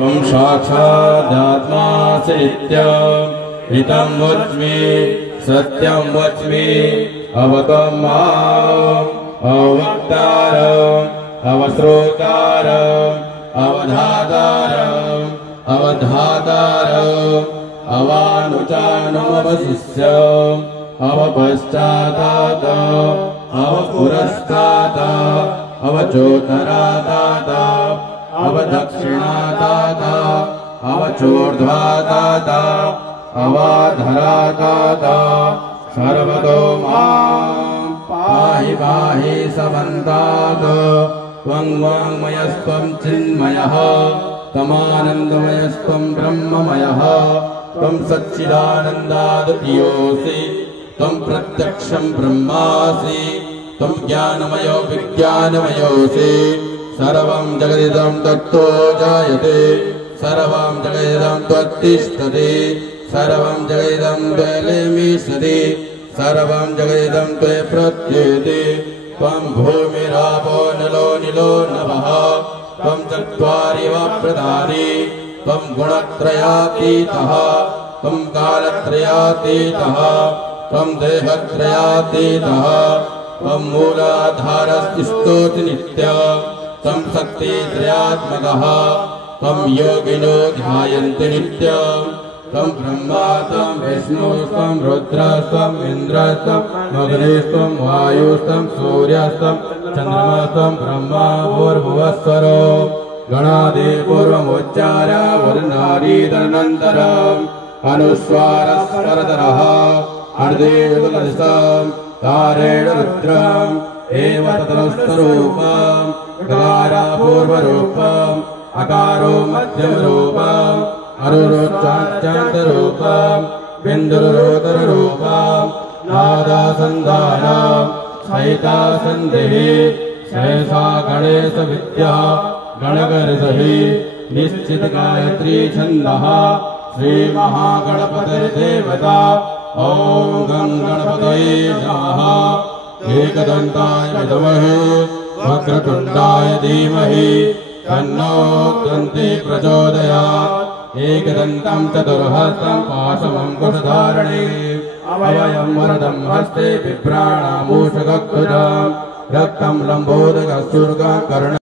त्वं साक्षादात्मासि नित्यं हितं वच्मि सत्यं वच्मि अवतं माम् अवक्तारम् अवश्रोतारम् अवधातारम् अवधातारम् अवानुचानमवशिष्यम् अवपश्चातात् अवपुरस्तात् अवचोतरातात् अवदक्षिणातात् अवचोर्ध्वातात् अवाधरातात् सर्वतो मां पाहि पाहि समन्तात् त्वं वाङ्मयस्त्वं चिन्मयः तमानन्दमयस्त्वं ब्रह्ममयः त्वं सच्चिदानन्दाद्वितीयोऽसि त्वं प्रत्यक्षं ब्रह्मासि त्वं ज्ञानमयो विज्ञानमयोऽसि सर्वं जगदिदं तत्तो जायते सर्वं जगदिदं त्वत्तिष्ठति सर्वं जगदिदं त्वयेमिष्यति सर्वं जगदिदं त्वयि प्रत्येति त्वं भूमिरापो नलो निलो नभः त्वं चत्वारि प्रधानि त्वं गुणत्रयातीतः त्वं कालत्रयातीतः त्वं देहत्रयातीतः त्वं मूलाधारस्तिष्ठोति नित्यं त्वं शक्तित्रयात्मकः त्वं योगिनो ध्यायन्ति नित्यं त्वं ब्रह्मा त्वं विष्णुस्त्वं रुद्रस्त्वं इन्द्रस्त्वं अग्निस्त्वं वायुस्त्वं सूर्यस्त्वं चन्द्रमस्त्वं ब्रह्मा भूर्भुवस्वरो गणादिपूर्वमुच्चार्य वर्णादीदनन्तरम् अनुस्वारस्वरधरः अर्धेदुलस्तं तारेण रुद्रम् एव ततस्तरूपम् गकारापूर्वरूपम् अकारो मध्यमरूपम् अरुरोच्चान्त्यरूपम् बिन्दुरोदररूपम् नादासन्धानम् सहितासन्धिः सहसा गणेश विद्या गणगणसहि निश्चित गायत्री छन्दः श्री महागणपतिर्देवता ॐ गं गणपतये नमः एकदन्ताय विद्महे वक्रतुण्डाय धीमहि तन्नो दन्ती प्रचोदयात् एकदन्तं चतुर्हस्तं पाशमङ्कुशधारणे अभयं वरदं हस्ते बिभ्राणामूषकध्वजं रक्तं लम्बोदकशूर्गं कर्ण